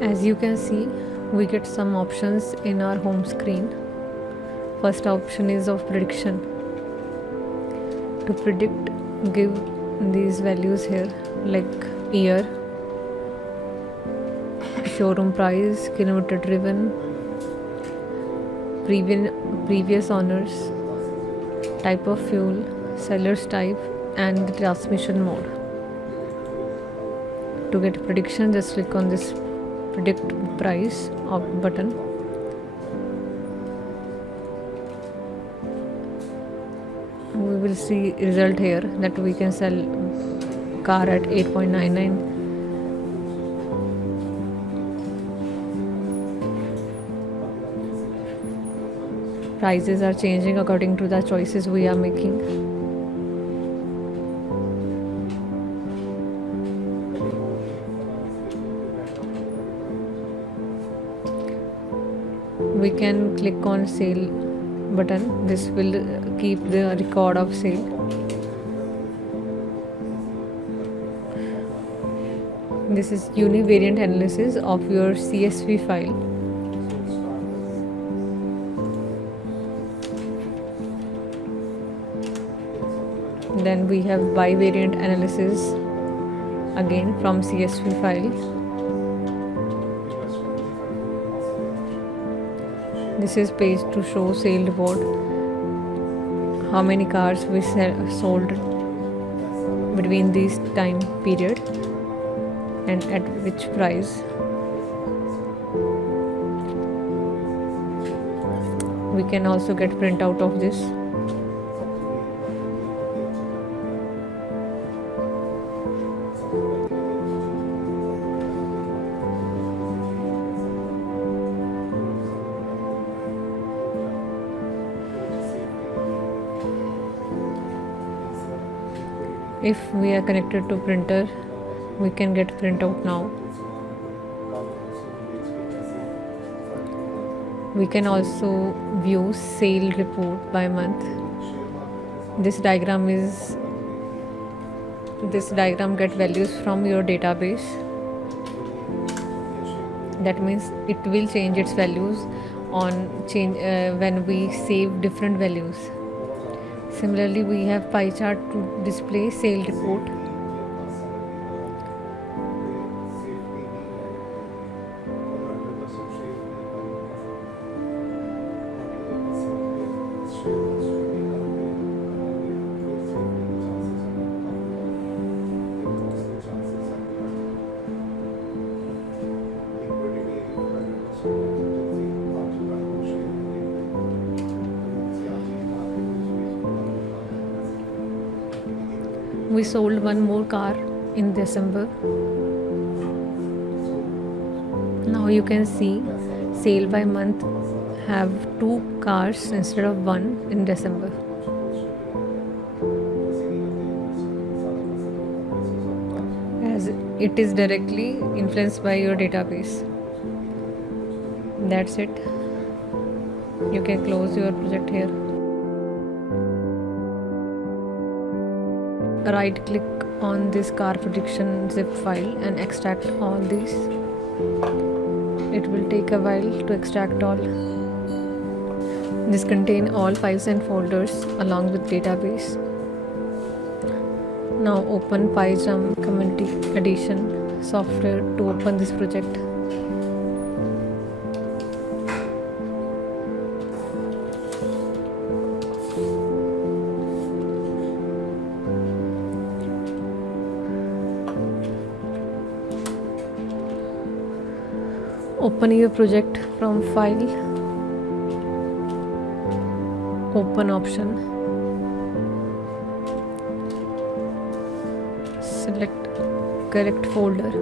As you can see, we get some options in our home screen. First option is of prediction. To predict, give these values here like year, showroom price, kilometer driven, previous owners, type of fuel, seller's type, and the transmission mode. To get a prediction, just click on this predict price button. We will see result here that we can sell car at 8.99. Prices are changing according to the choices we are making. We can click on sale button. This will keep the record of sale. This is univariate analysis of your CSV file. Then we have bivariate analysis again from CSV file. This is page to show sale report. How many cars we sold between this time period and at which price. We can also get printout of this. If we are connected to printer, we can get printout now. We can also view sale report by month. This diagram get values from your database. That means it will change its values when we save different values. Similarly, we have pie chart to display sale report. We sold one more car in December. Now you can see sale by month have 2 cars instead of 1 in December. As it is directly influenced by your database. That's it. You can close your project here. Right click on this car prediction zip file and extract all these. It will take a while to extract all. This contains all files and folders along with database. Now open PyCharm Community Edition software to open this project. Open your project from File, Open option, select correct folder.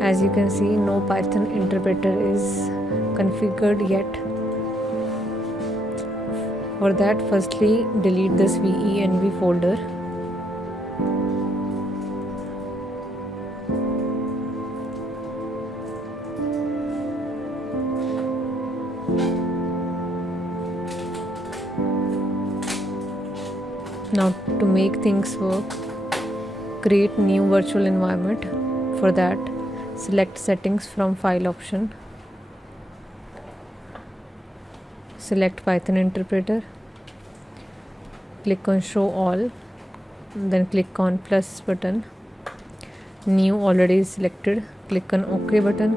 As you can see, no Python interpreter is configured yet. For that, firstly delete this venv folder. Now to make things work, create new virtual environment. For that, select settings from file option. Select Python interpreter. Click on show all. Then click on plus button. New already is selected. Click on OK button.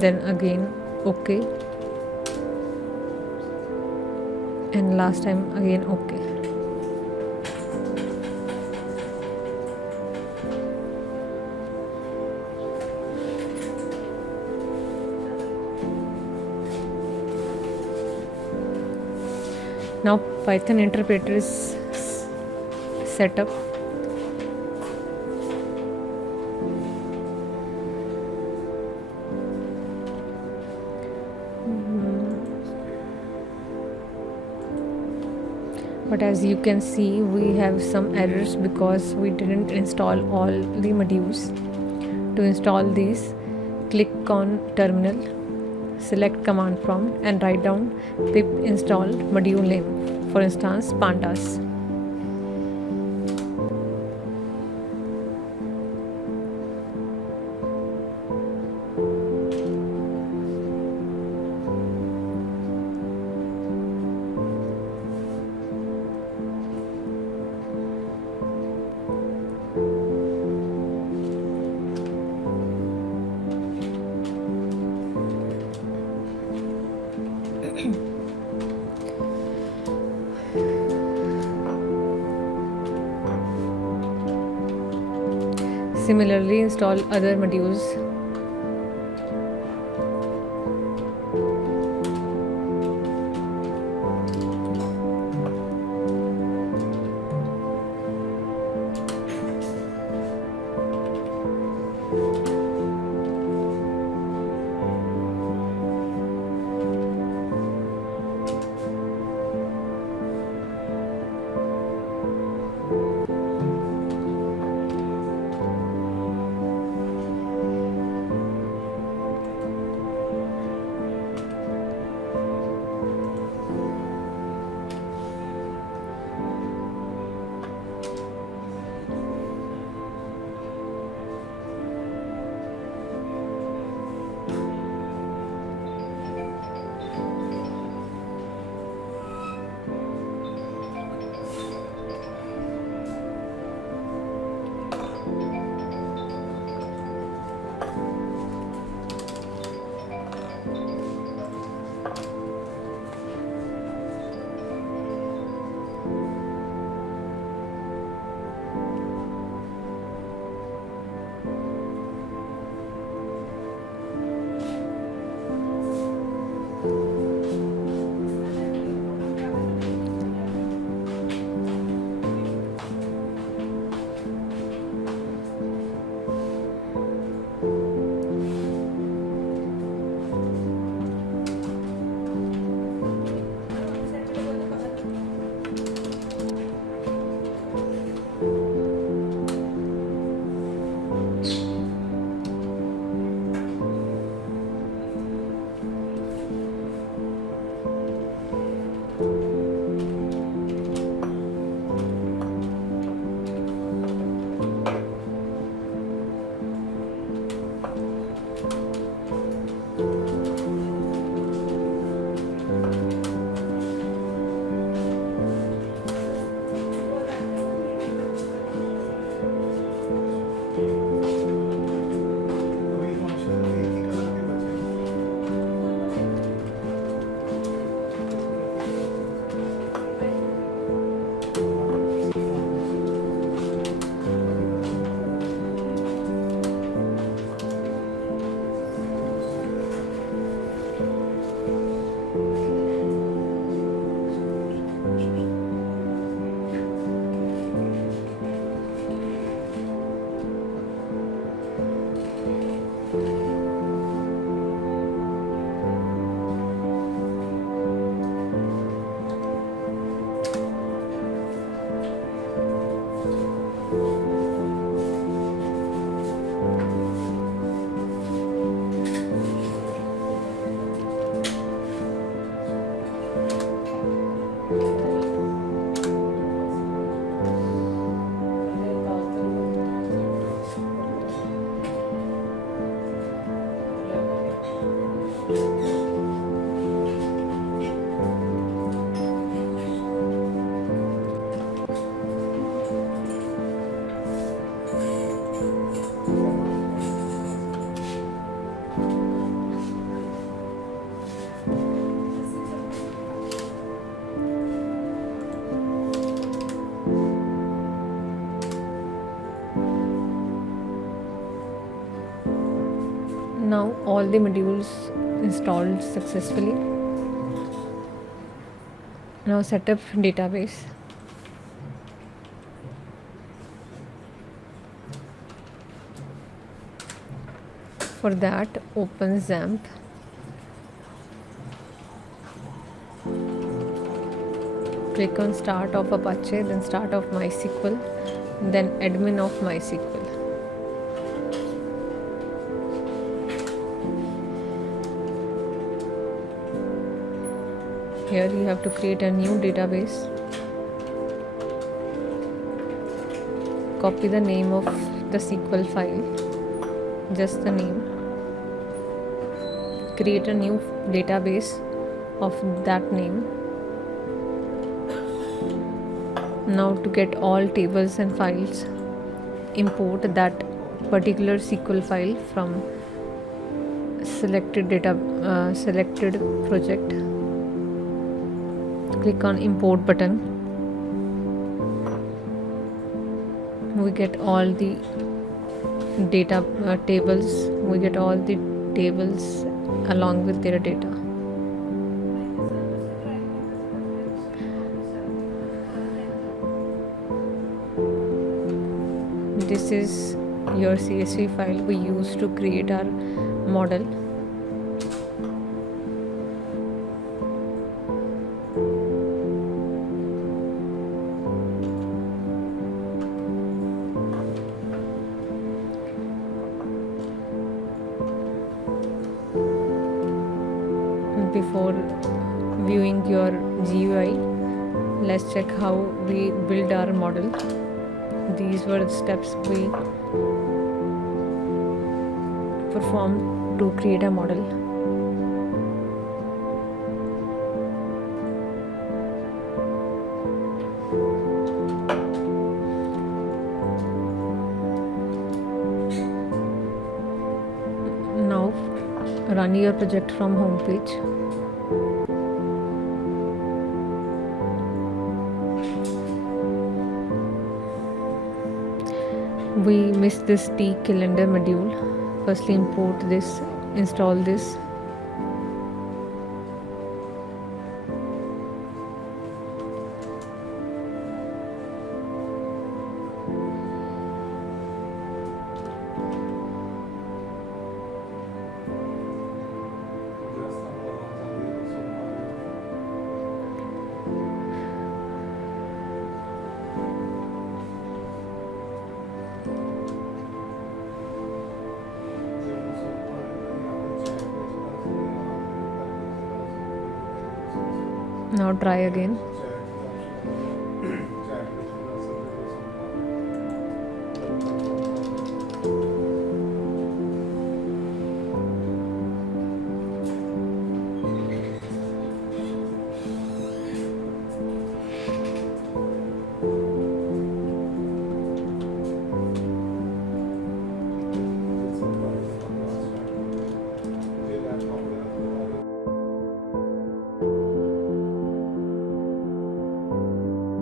Then again OK. And last time again OK. Now Python interpreter is set up. But as you can see, we have some errors because we didn't install all the modules. To install these, click on terminal, select command prompt and write down pip install module name, for instance pandas. Similarly, install other modules. Now all the modules installed successfully. Now set up database. For that, open XAMPP. Click on Start of Apache, then Start of MySQL, then Admin of MySQL. Here you have to create a new database. Copy the name of the SQL file, just the name. Create a new database of that name. Now to get all tables and files, import that particular SQL file from selected project. Click on import button. We get all the data tables. We get all the tables along with their data. This is your CSV file we use to create our model. Before viewing your GUI, let's check how we build our model. These were the steps we performed to create a model. Now run your project from home page. We missed this T calendar module. Firstly import this, install this. Now try again.